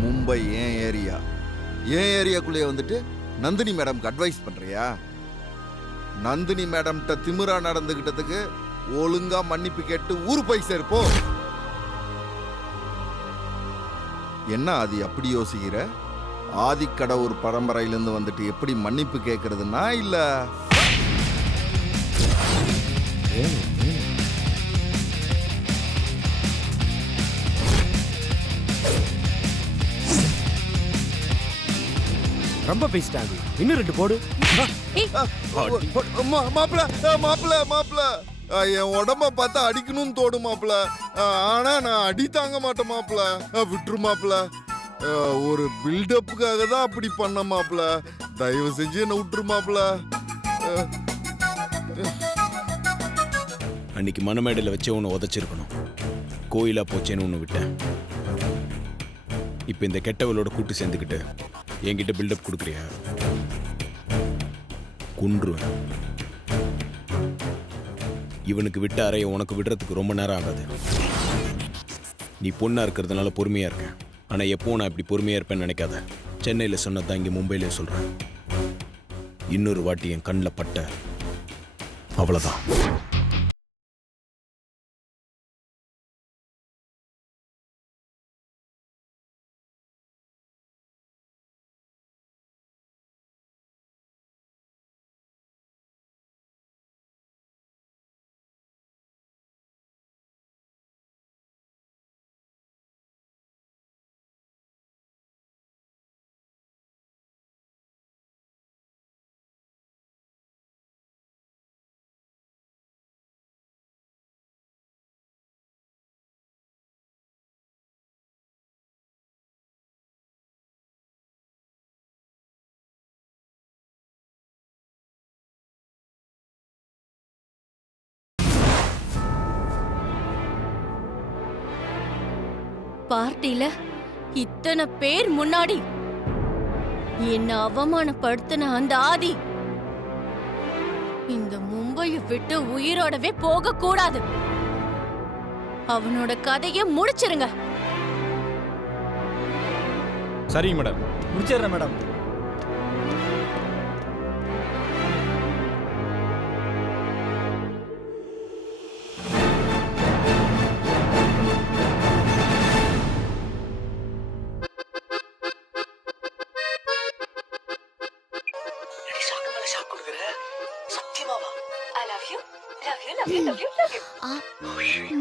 மும்பை ஏன் ஏரியாக்குள்ளேயே வந்துட்டு நந்தினி மேடம்க்கு அட்வைஸ் பண்றியா? நந்தினி மேடம்கிட்ட திமிரா நடந்துகிட்டதுக்கு ஒழுங்கா மன்னிப்பு கேட்டு ஊரு போய் சேர்ப்போ. என்ன ஆதி அப்படி யோசிக்கிற? ஆதிக்கடவுர் பரம்பரையிலிருந்து வந்துட்டு எப்படி மன்னிப்பு கேட்கறதுன்னா இல்ல ரொம்ப பேசிட்டாங்க. இன்னும் 2 போடு. மாப்பிள்ள என் உடம்ப பார்த்தா அடிக்கணும்னு தோடும் மாப்பிள்ள. ஆனா நான் அடி தாங்க மாட்டேன் மாப்பிள்ள. விட்டுரு மாப்பிள்ள. ஒரு பில்டப்புக்காக தான் அப்படி பண்ண மாப்பிள்ள. தயவு செஞ்சு என்ன விட்டுரு மாப்பிள்ள. அன்னைக்கு மணமேடையில் வச்சு உன்னை உதச்சிருக்கணும். கோயிலா போச்சேன்னு ஒன்று விட்டேன். இப்போ இந்த கெட்டவளோட கூட்டு சேர்ந்துக்கிட்டு என்கிட்ட பில்டப் கொடுக்குறியா? குன்றுவேன். இவனுக்கு விட்ட அறைய உனக்கு விடுறதுக்கு ரொம்ப நேரம் ஆகாது. நீ பொண்ணா இருக்கிறதுனால பொறுமையா இருக்க. ஆனா எப்போ நான் இப்படி பொறுமையா இருப்பேன்னு நினைக்காத. சென்னையில் சொன்னதான் இங்கே மும்பையிலே சொல்றேன். இன்னொரு வாட்டி என் கண்ணில் பட்ட அவ்வளவுதான். பார்ட்டில இத்தனை பேர் முன்னாடி என்ன அவமானப்படுத்தின அந்த ஆதி இந்த மும்பையை விட்டு உயிரோடவே போக கூடாது. அவனோட கதையை முடிச்சிருங்க. சரிங்க மேடம், முடிச்சிடுறேன் மேடம்.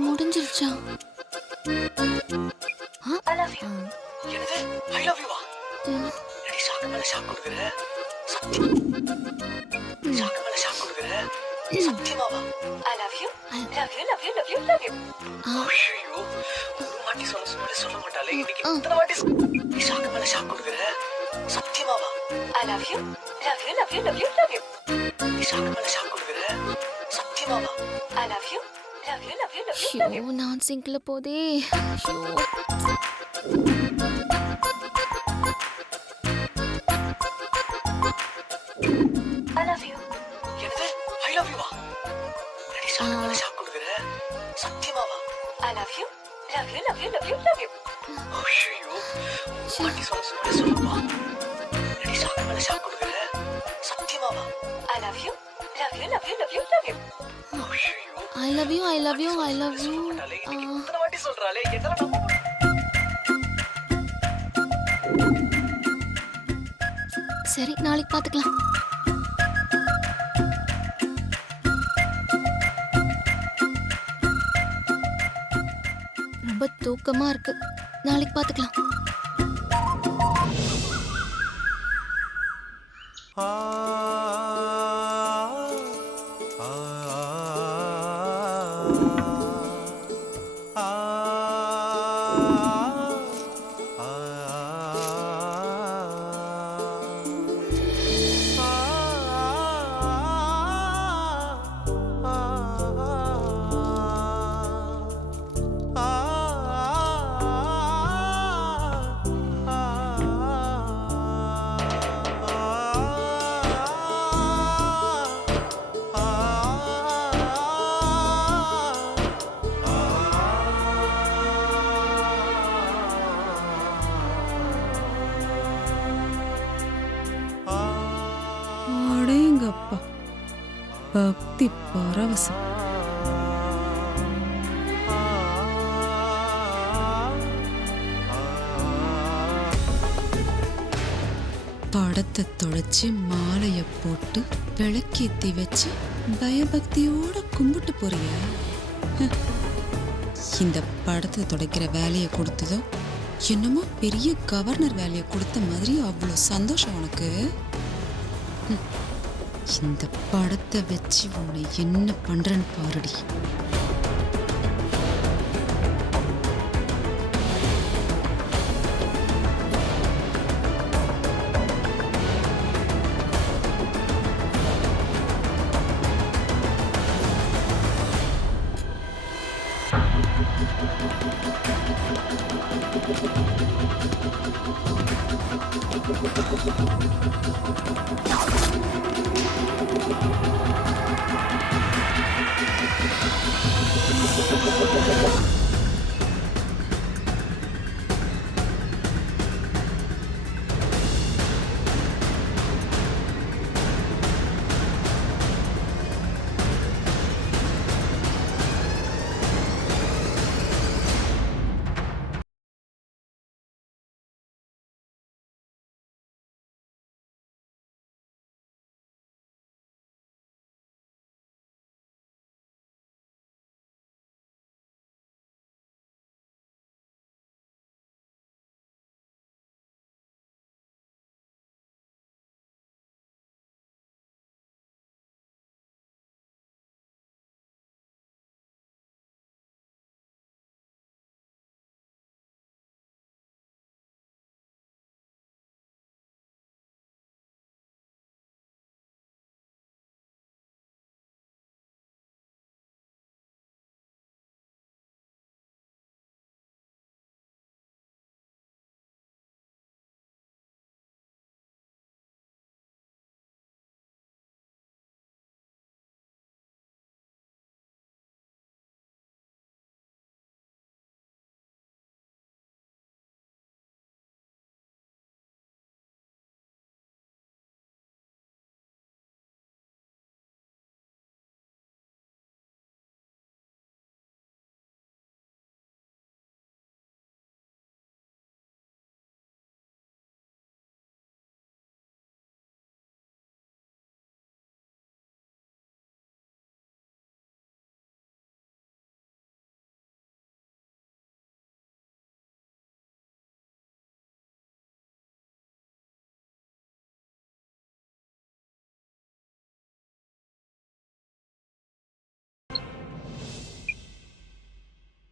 முடிஞ்சிருச்சா? நான் சிங்க்ல போதே. I love you. சரி, நாளைக்கு பாத்துக்கலாம். ரொம்ப தூக்கமா இருக்கு. நாளைக்கு பாத்துக்கலாம். பக்தி பரவசம். படத்தை தொடச்சு மாலைய போட்டு விளக்கேத்தி வச்சு பயபக்தியோட கும்பிட்டு போறிய. இந்த படத்தை துடைக்கிற வேலையை கொடுத்ததோ என்னமோ பெரிய கவர்னர் வேலையை கொடுத்த மாதிரி அவ்வளோ சந்தோஷம் உனக்கு. இந்த படத்தை வச்சு உன்னை என்ன பண்றேன்னு பாருடி.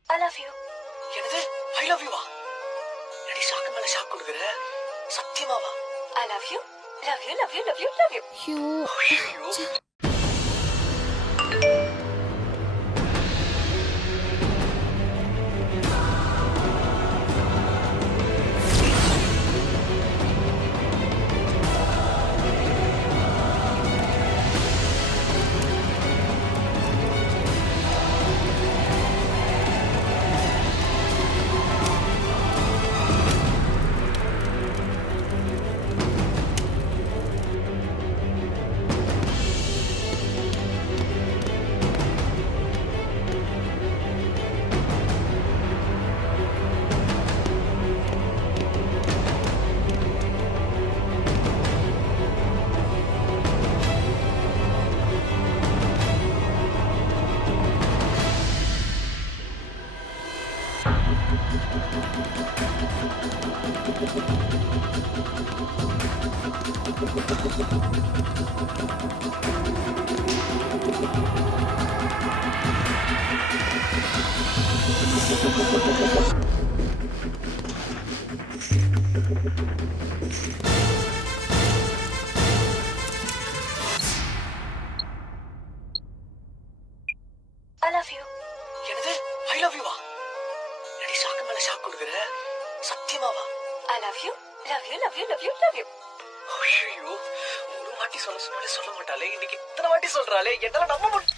I love you. என்னது ஐ லவ் யூ வா? என்னடி ஷாக்கு மேல ஷாக் கொடுக்குற? சத்தியமாவா? I love you. Love you, love you, love you, love you. ஐயோ ஐயோ I love you. என்னது ஐ லவ் யூ வா? என்னடி ஷாக்கு மேல ஷாக் கொடுக்குற? சத்தியமாவா? I love you. Love you, love you, love you, love you. ஐயோ ஒரு வாட்டி சொன்னாலே சொல்ல மாட்டாளே, இன்னைக்கு இத்தனை வாட்டி சொல்றாளே, என்னால நம்ப முடியல.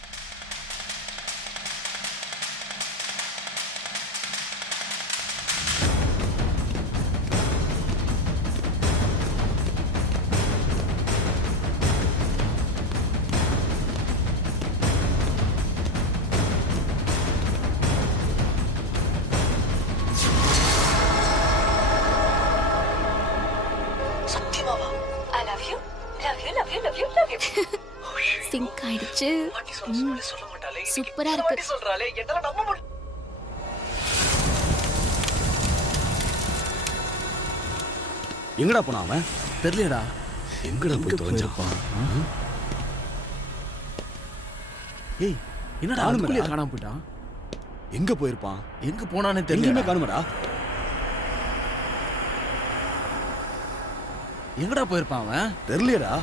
சத்தியமாவா? I love you, love you, love you, love you, love you. Sync ஆயிடுச்சு. வாட்டி சொன்னே சொல்ல மாட்டாளே. சூப்பரா இருக்கு. வாட்டி சொல்றாளே என்னால நம்ப முடியல. எங்கடா போனா அவன்? தெரியலடா. எங்கடா போய் தொலைஞ்சிருப்பான்? ஏய் என்னடா அதுக்குள்ளே காணாம போயிட்டான்? எங்க போயிருப்பான்? எங்க போனானே எங்கேயுமே தெரியல. காணுமடா. எங்கடா போயிருப்பான் அவன்? தெரியலடா.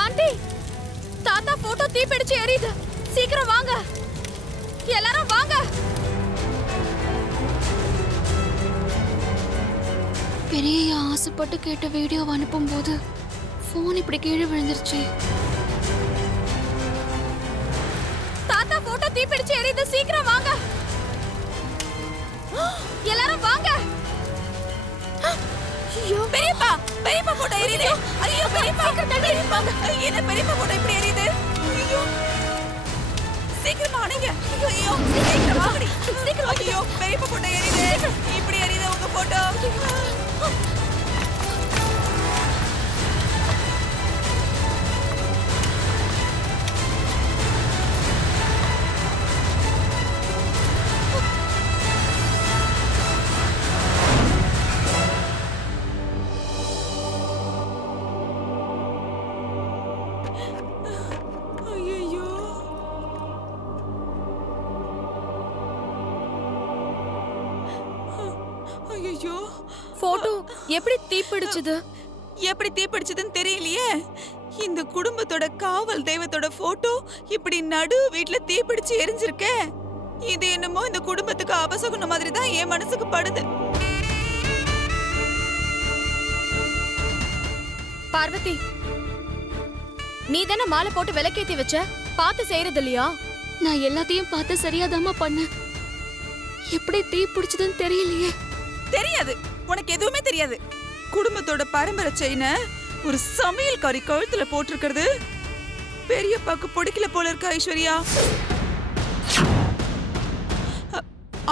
ஆண்டி, தாத்தா போட்டோ தீப்பிடிச்சு எரியுது. சீக்கிரம் வாங்க, எல்லாரும் வாங்க. பெரிய ஆசைப்பட்டு கேட்ட வீடியோ அனுப்பும் போது போன் இப்படி கீழே விழுந்துருச்சு. தாத்தா போட்டோ தீப்பிடிச்சு எரியுது. சீக்கிரம் வாங்க, எல்லாரும் வாங்க. ஐயோ பெரியப்பா, பெரியப்பா போட்டோ எரியுது. ஐயோ பெரியப்பா, பெரியப்பா, என்ன பெரியப்பா போட்டோ இப்படி எரியுது? ஐயோ சீக்கிரமா அணைங்க. ஐயோ சீக்கிரம் வாங்கடி, சீக்கிரம். ஐயோ பெரியப்பா போட்டோ எரியுது. இப்படி எரியுது உங்க போட்டோ. போட்டோ எப்படி தீப்பிடிச்சது? எப்படி தீப்பிடிச்சதுன்னு தெரியலையே. இந்த குடும்பத்தோட காவல் தெய்வத்தோட போட்டோ இப்படி நடு வீட்ல தீப்பிடிச்சு எரிஞ்சிருக்கே. இது என்னமோ இந்த குடும்பத்துக்கு அபசகுன மாதிரி தான் என் மனசுக்கு படுது. பார்வதி, நீ தானே மாலை போட்டு விளக்கேத்தி வச்ச? பார்த்து செய்யறது இல்லையா? நான் எல்லாத்தையும் பார்த்து சரியாதாமா பண்ணேன். எப்படி தீ பிடிச்சதுன்னு தெரியலையே. தெரியாது, உனக்கு எதுவுமே தெரியாது. குடும்பத்தோட பரம்பரை செயினை ஒரு சமையல்காரி கழுத்துல போட்டிருக்கிறது பெரியப்பாக்கு பிடிக்கல போல இருக்கா ஐஸ்வர்யா.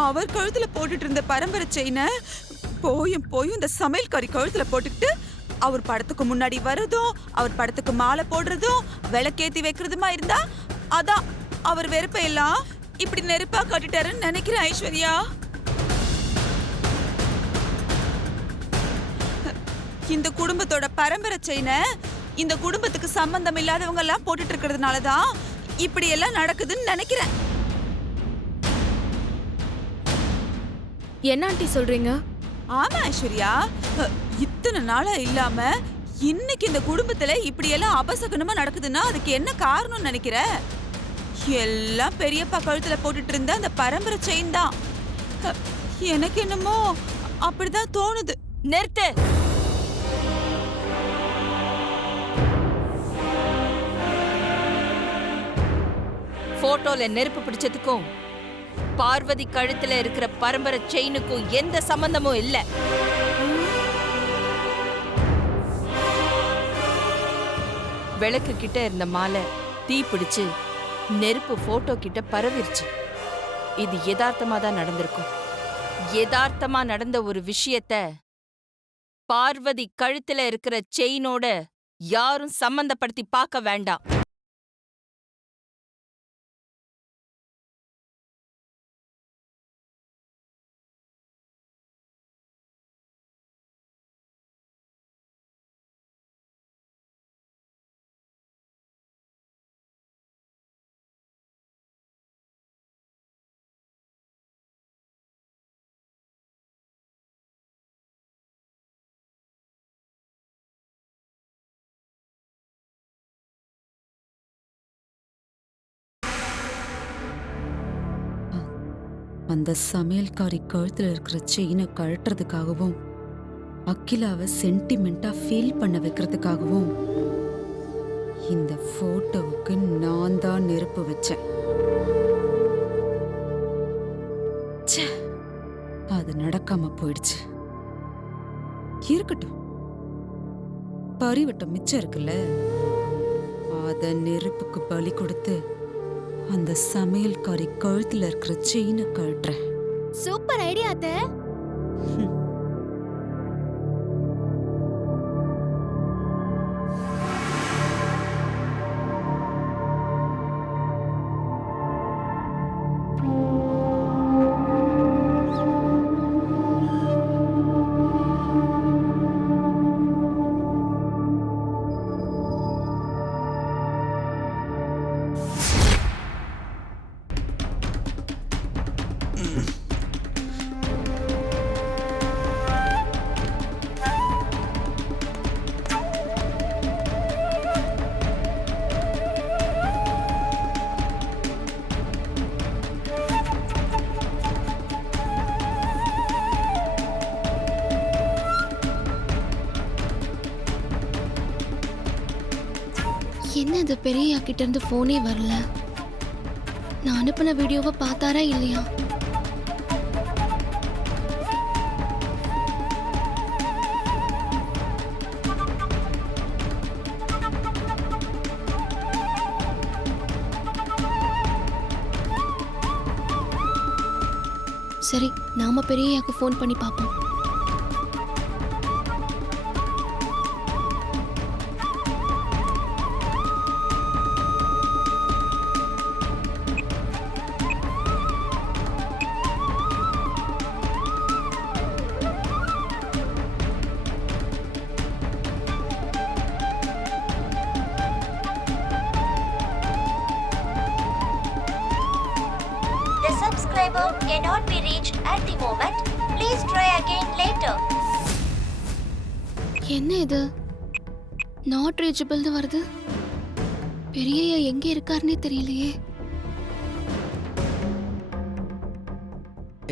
அவர் கழுத்துல போட்டுட்டு இருந்த பரம்பரை செயினை போயும் இந்த சமையல்காரி கழுத்துல போட்டுக்கிட்டு அவர் படத்துக்கு முன்னாடி வர்றதும் அவர் படத்துக்கு மாலை போடுறதும் விளக்கேத்தி வைக்கிறதுமா இருந்தா அதான் அவர் வெறுப்ப எல்லாம் இப்படி நெருப்பா கட்டிட்டாருன்னு நினைக்கிறேன் ஐஸ்வர்யா. இந்த குடும்பத்தோட பரம்பரை செயினை இந்த குடும்பத்துக்கு சம்பந்தம் இல்லாதவங்க எல்லாம் போட்டுட்டு இருக்கிறதுனாலதான் இப்படி எல்லாம் நடக்குதுன்னு நினைக்கிறேன். என்ன ஆண்டி சொல்றீங்க? ஆமா ஐஸ்வர்யா, இத்தனை நாளா இல்லாம இன்னைக்கு இந்த குடும்பத்துல இப்படி எல்லாம் அபசகுனமா நடக்குதுன்னா அதுக்கு என்ன காரணம்னு நினைக்கிற? எல்லாம் பெரியப்பா கழுத்துல போட்டுட்டு இருந்த அந்த பரம்பரை செயின் தான். எனக்கு என்னமோ அப்படிதான் தோணுது. நிறுத்து. போட்டோல நெருப்பு பிடிச்சதுக்கும் பார்வதி கழுத்துல இருக்கிற பரம்பரை செயினுக்கும் எந்த சம்பந்தமும் இல்ல. விளக்கு கிட்ட இருந்த மாலை தீ பிடிச்சு நெருப்பு போட்டோ கிட்ட பரவிருச்சு. இது யதார்த்தமா தான் நடந்திருக்கும். யதார்த்தமா நடந்த ஒரு விஷயத்த பார்வதி கழுத்துல இருக்கிற செயினோட யாரும் சம்பந்தப்படுத்தி பார்க்க வேண்டாம். அந்த சமையல்காரி கழுத்துல இருக்கிற செயினை கழட்டுறதுக்காகவும் அகிலாவை சென்டிமெண்டா ஃபீல் பண்ண வைக்கிறதுக்காகவும் இந்த போட்டோவுக்கு நான் தான் நெருப்பு வச்சேன். ச்சே, அது நடக்காம போயிடுச்சு. இருக்கட்டும், பரிவட்டம் மிச்சம் இருக்குல்ல, அத நெருப்புக்கு பலி கொடுத்து அந்த சமையல்காரி கழுத்துல இருக்கிற செயினை கழட்டுறேன். சூப்பர் ஐடியா அத்தை. என்ன இந்த பெரிய கிட்ட இருந்து போனே வரல? நான் அனுப்பின வீடியோவை பார்த்தாரா இல்லையா? சரி, நாம பெரியயாக்கு ஃபோன் பண்ணி பார்ப்போம். The subscriber cannot be reached at the moment. Please try again later. என்ன இது? நாட் ரீச்சபிள்னு வருது. பெரியய்யா எங்க இருக்காருன்னே தெரியலையே.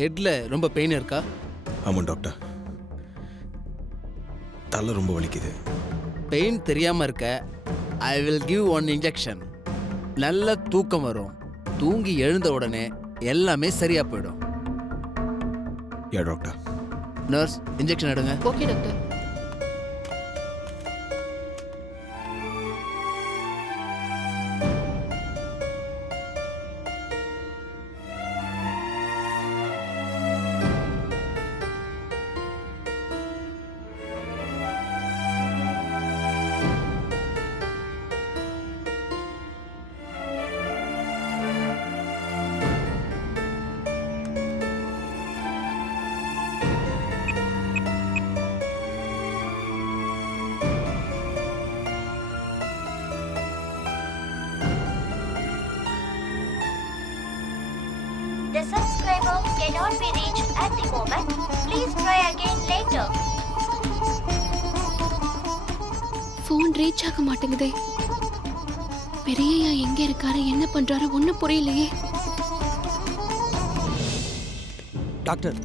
ஹெட்ல ரொம்ப பெயின் இருக்கா? ஆமாம் டாக்டர், தலை ரொம்ப வலிக்குது. பெயின் தெரியாம இருக்க I will give one injection. நல்ல தூக்கம் வரும். தூங்கி எழுந்த உடனே எல்லாமே சரியா போயிடும். யா டாக்டர். நர்ஸ், இன்ஜெக்ஷன் எடுங்க. Okay doctor. The subscriber cannot be reached at the moment. Please try again later. Phone reach ஆக மாட்டேங்குதே. பெரியய்யா எங்க இருக்காரு, என்ன பண்றாரு ஒன்னும் புரியலையே. டாக்டர்,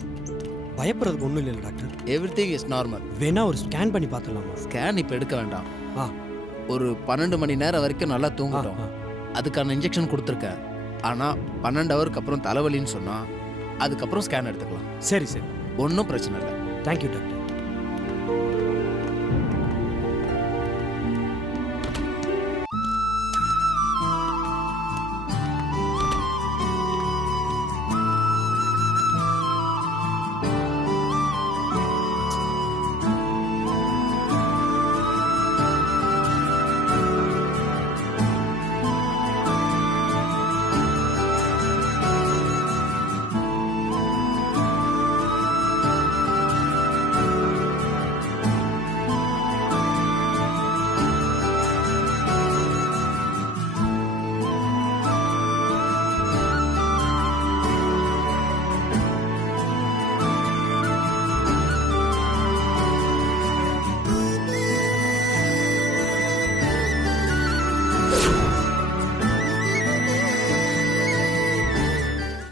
பயப்படுறதுக்கு ஒன்றும் இல்லை டாக்டர். Everything is normal. வேணா ஒரு ஸ்கேன் பண்ணி பார்க்கலாமா? ஸ்கேன் இப்போ எடுக்க வேண்டாம். ஆ, ஒரு 12 மணி நேரம் வரைக்கும் நல்லா தூங்கட்டும். அதுக்கான இன்ஜெக்ஷன் கொடுத்துருக்கேன். ஆனால் 12 ஹவருக்கு அப்புறம் தலைவலின்னு சொன்னால் அதுக்கப்புறம் ஸ்கேன் எடுத்துக்கலாம். சரி சரி, ஒன்றும் பிரச்சனை இல்லை. Thank you doctor.